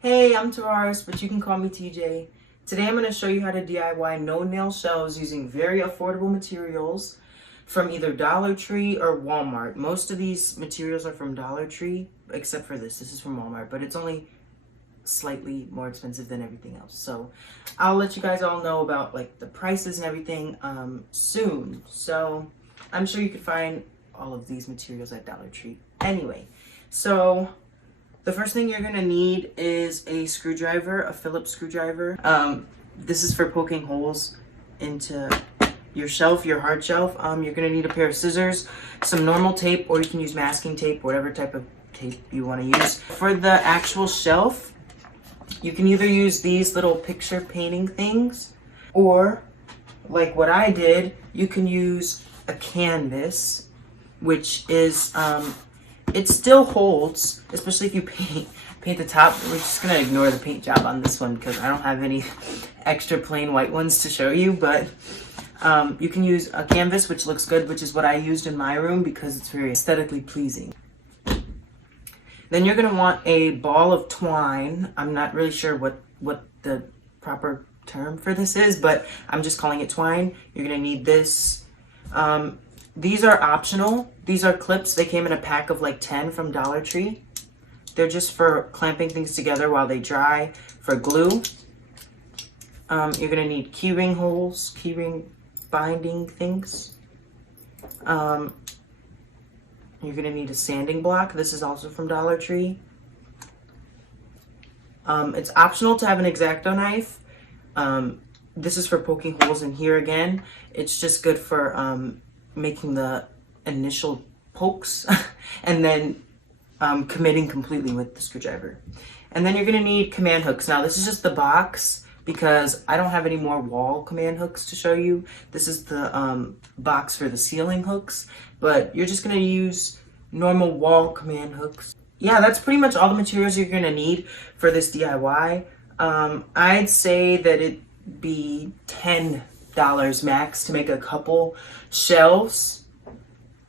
Hey, I'm Tavares, but you can call me TJ. Today I'm going to show you how to DIY no-nail shelves using very affordable materials from either Dollar Tree or Walmart. Most of these materials are from Dollar Tree, except for this. This is from Walmart, but it's only slightly more expensive than everything else. So I'll let you guys all know about like the prices and everything soon. So I'm sure you can find all of these materials at Dollar Tree. Anyway, so the first thing you're gonna need is a screwdriver, a Phillips screwdriver. This is for poking holes into your shelf, your hard shelf. You're gonna need a pair of scissors, some normal tape, or you can use masking tape, whatever type of tape you wanna use. For the actual shelf, you can either use these little picture painting things, or like what I did, you can use a canvas, which is, it still holds, especially if you paint the top. We're just gonna ignore the paint job on this one because I don't have any extra plain white ones to show you, but you can use a canvas, which looks good, which is what I used in my room because it's very aesthetically pleasing. Then you're gonna want a ball of twine. I'm not really sure what the proper term for this is, but I'm just calling it twine. You're gonna need this. These are optional. These are clips. They came in a pack of like 10 from Dollar Tree. They're just for clamping things together while they dry. For glue. You're gonna need key ring holes, key ring binding things. You're gonna need a sanding block. This is also from Dollar Tree. It's optional to have an X-Acto knife. This is for poking holes in here again. It's just good for making the initial pokes and then committing completely with the screwdriver. And then you're gonna need command hooks. Now this is just the box because I don't have any more wall command hooks to show you. This is the box for the ceiling hooks, but you're just gonna use normal wall command hooks. Yeah, that's pretty much all the materials you're gonna need for this DIY. I'd say that it'd be $10 max to make a couple shelves.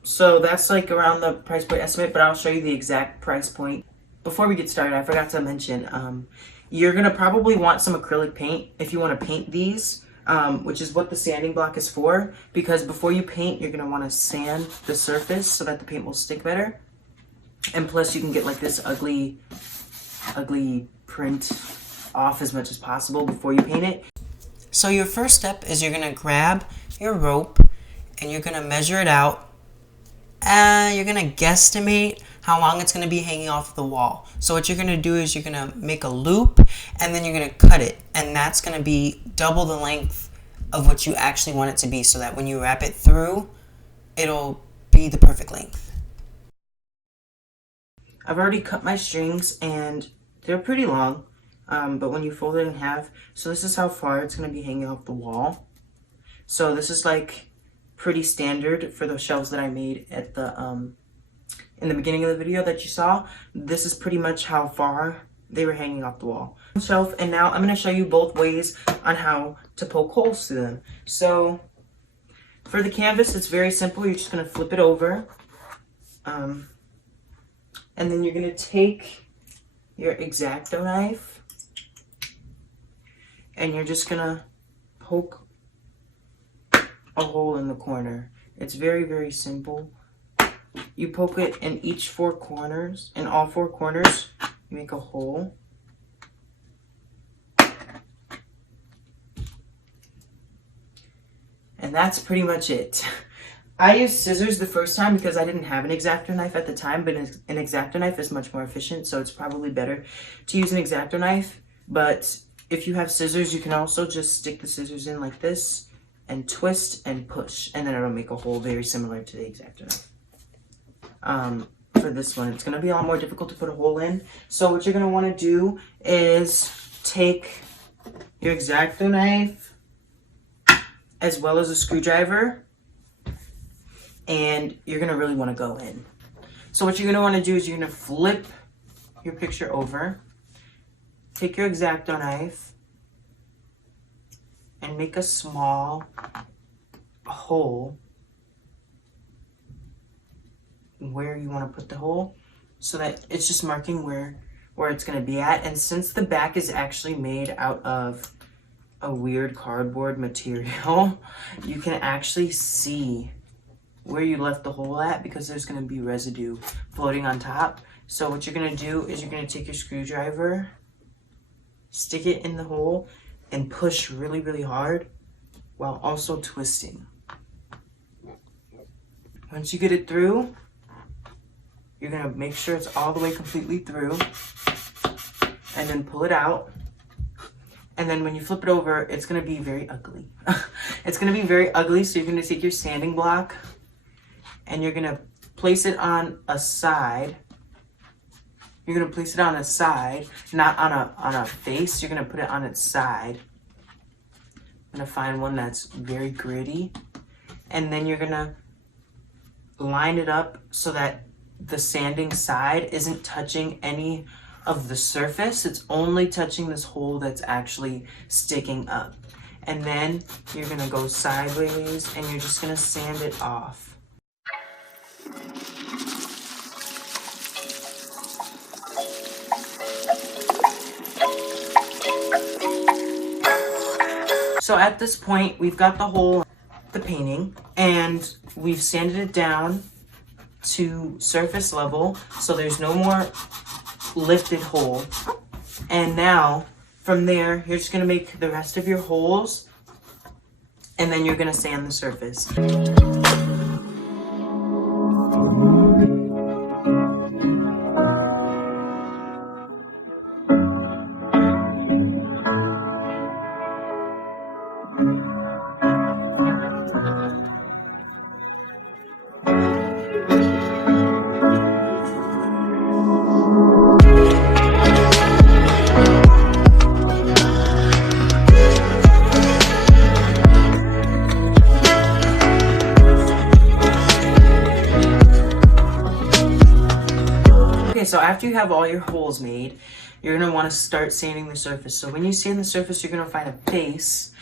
So that's like around the price point estimate, but I'll show you the exact price point. Before we get started, I forgot to mention, you're gonna probably want some acrylic paint if you wanna paint these, which is what the sanding block is for, because before you paint, you're gonna wanna sand the surface so that the paint will stick better. And plus you can get like this ugly print off as much as possible before you paint it. So your first step is you're gonna grab your rope and you're gonna measure it out. You're gonna guesstimate how long it's gonna be hanging off the wall. So what you're gonna do is you're gonna make a loop and then you're gonna cut it, and that's gonna be double the length of what you actually want it to be, so that when you wrap it through, it'll be the perfect length. I've already cut my strings and they're pretty long. But when you fold it in half, so this is how far it's going to be hanging off the wall. So this is like pretty standard for the shelves that I made at the in the beginning of the video that you saw. This is pretty much how far they were hanging off the wall. Shelf, and now I'm going to show you both ways on how to poke holes through them. So for the canvas, it's very simple. You're just going to flip it over, and then you're going to take your X-Acto knife. And you're just gonna poke a hole in the corner. It's very, very simple. You poke it in each four corners. In all four corners, you make a hole. And that's pretty much it. I used scissors the first time because I didn't have an X-Acto knife at the time, but an X-Acto knife is much more efficient, so it's probably better to use an X-Acto knife. But if you have scissors, you can also just stick the scissors in like this and twist and push, and then it'll make a hole very similar to the X-Acto knife. For this one, it's going to be a lot more difficult to put a hole in. So what you're going to want to do is take your X-Acto knife as well as a screwdriver, and you're going to really want to go in. So what you're going to want to do is you're going to flip your picture over. Take your X-Acto knife and make a small hole where you want to put the hole, so that it's just marking where where it's gonna be at. And since the back is actually made out of a weird cardboard material, you can actually see where you left the hole at because there's gonna be residue floating on top. So what you're gonna do is you're gonna take your screwdriver, stick it in the hole, and push really, really hard while also twisting. Once you get it through, you're gonna make sure it's all the way completely through, and then pull it out. And then when you flip it over, it's gonna be very ugly. It's gonna be very ugly, so you're gonna take your sanding block and you're gonna place it on a side. You're gonna place it on a side, not on a face. You're gonna put it on its side. I'm gonna find one that's very gritty. And then you're gonna line it up so that the sanding side isn't touching any of the surface. It's only touching this hole that's actually sticking up. And then you're gonna go sideways and you're just gonna sand it off. So at this point, we've got the hole, the painting, and we've sanded it down to surface level, so there's no more lifted hole. And now, from there, you're just gonna make the rest of your holes, and then you're gonna sand the surface. So after you have all your holes made, you're going to want to start sanding the surface. So when you sand the surface, you're going to find a face.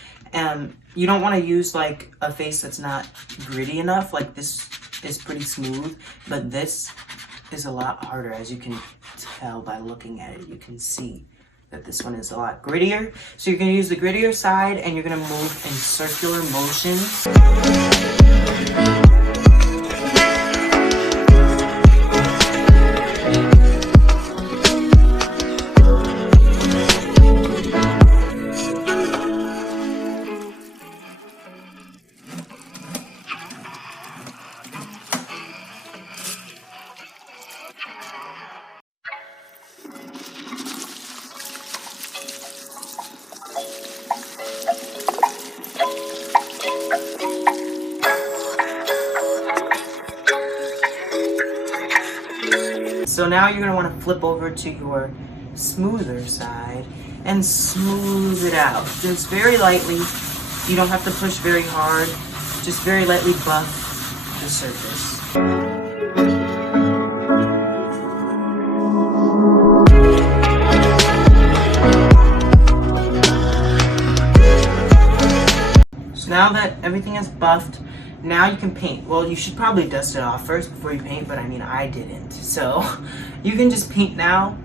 You don't want to use like a face that's not gritty enough. Like this is pretty smooth, but this is a lot harder. As you can tell by looking at it, you can see that this one is a lot grittier. So you're going to use the grittier side and you're going to move in circular motions. So now you're going to want to flip over to your smoother side and smooth it out. Just very lightly. You don't have to push very hard. Just very lightly buff the surface. So now that everything is buffed, now you can paint. Well, you should probably dust it off first before you paint, but I mean, I didn't. So you can just paint now.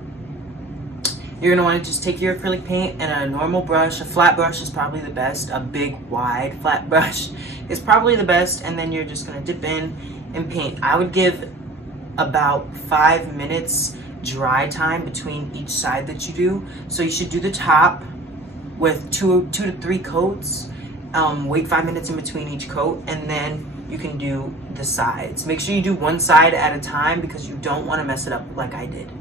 You're gonna wanna just take your acrylic paint and a normal brush. A flat brush is probably the best. A big, wide, flat brush is probably the best. And then you're just gonna dip in and paint. I would give about 5 minutes dry time between each side that you do. So you should do the top with two to three coats. Wait 5 minutes in between each coat, and then you can do the sides. Make sure you do one side at a time because you don't want to mess it up like I did.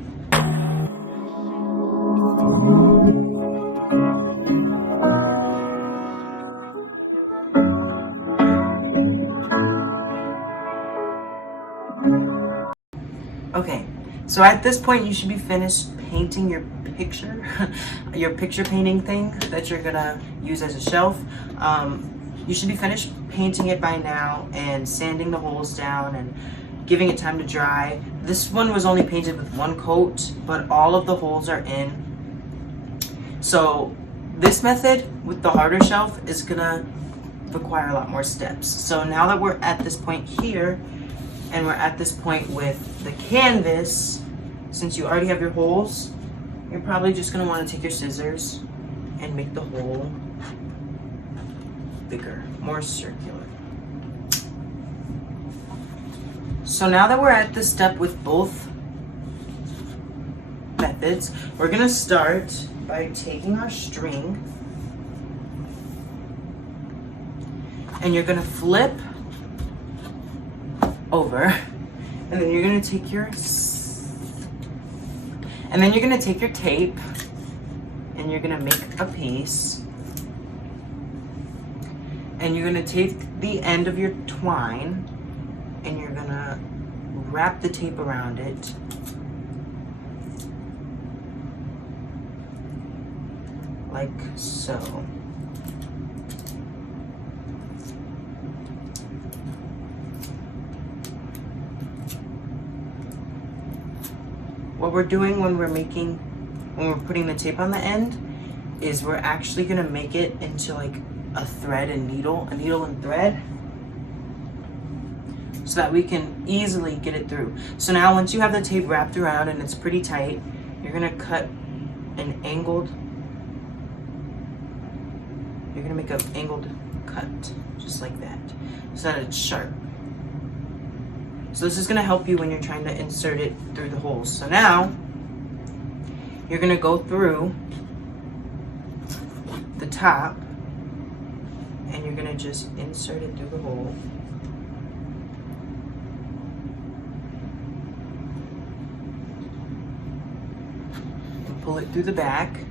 Okay, so at this point you should be finished painting your picture, your picture painting thing that you're gonna use as a shelf. You should be finished painting it by now and sanding the holes down and giving it time to dry. This one was only painted with one coat, but all of the holes are in. So this method with the harder shelf is gonna require a lot more steps. So now that we're at this point here, and we're at this point with the canvas, since you already have your holes, you're probably just going to want to take your scissors and make the hole bigger, more circular. So now that we're at this step with both methods, we're going to start by taking our string and you're going to flip over, and then you're going to take your tape and you're going to make a piece, and you're going to take the end of your twine and you're going to wrap the tape around it. Like so. What we're doing when we're putting the tape on the end is we're actually gonna make it into like a thread and needle, a needle and thread, so that we can easily get it through. So now once you have the tape wrapped around and it's pretty tight, you're gonna cut an angled, you're gonna make an angled cut, just like that, so that it's sharp. So this is gonna help you when you're trying to insert it through the holes. So now, you're gonna go through the top and you're gonna just insert it through the hole. And pull it through the back.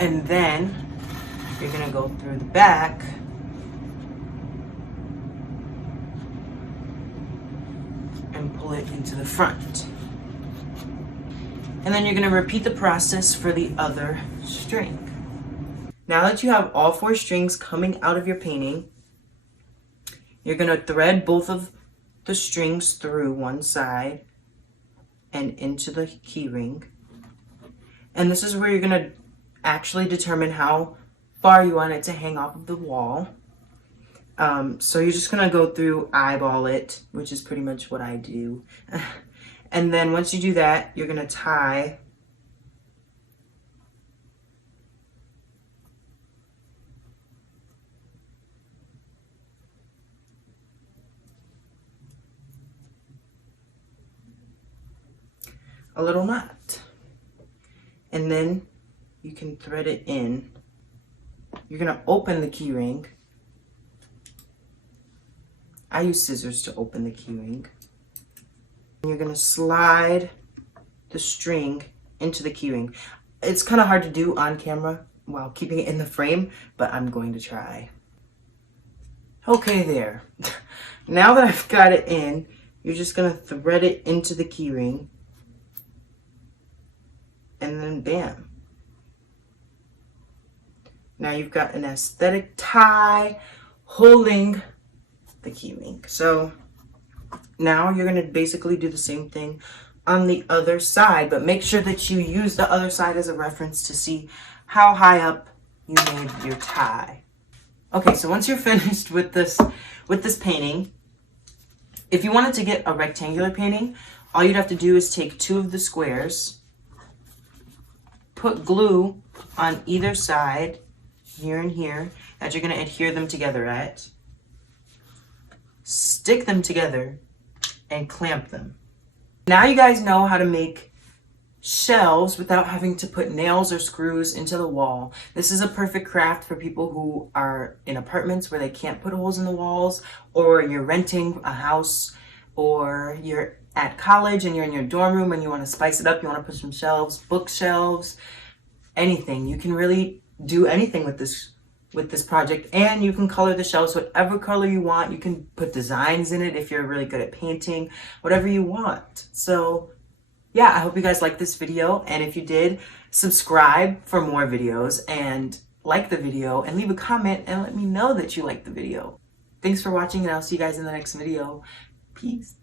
And then you're gonna go through the back and pull it into the front. And then you're gonna repeat the process for the other string. Now that you have all 4 strings coming out of your painting, you're gonna thread both of the strings through one side and into the key ring. And this is where you're gonna actually determine how far you want it to hang off of the wall. So you're just gonna go through, eyeball it, which is pretty much what I do. And then once you do that, you're gonna tie a little knot. And then you can thread it in. You're gonna open the key ring. I use scissors to open the key ring. You're gonna slide the string into the key ring. It's kind of hard to do on camera while keeping it in the frame, but I'm going to try. Okay, there. Now that I've got it in, you're just gonna thread it into the key ring, and then bam. Now you've got an aesthetic tie holding the key ring. So now you're going to basically do the same thing on the other side, but make sure that you use the other side as a reference to see how high up you made your tie. Okay, so once you're finished with this painting, if you wanted to get a rectangular painting, all you'd have to do is take 2 of the squares, put glue on either side, here and here, that you're going to adhere them together at, stick them together, and clamp them. Now you guys know how to make shelves without having to put nails or screws into the wall. This is a perfect craft for people who are in apartments where they can't put holes in the walls, or you're renting a house, or you're at college and you're in your dorm room and you want to spice it up, you want to put some shelves, bookshelves, anything. You can really do anything with this project, and you can color the shelves whatever color you want. You can put designs in it if you're really good at painting, whatever you want. So yeah, I hope you guys liked this video, and if you did, subscribe for more videos and like the video and leave a comment and let me know that you liked the video. Thanks for watching, and I'll see you guys in the next video. Peace.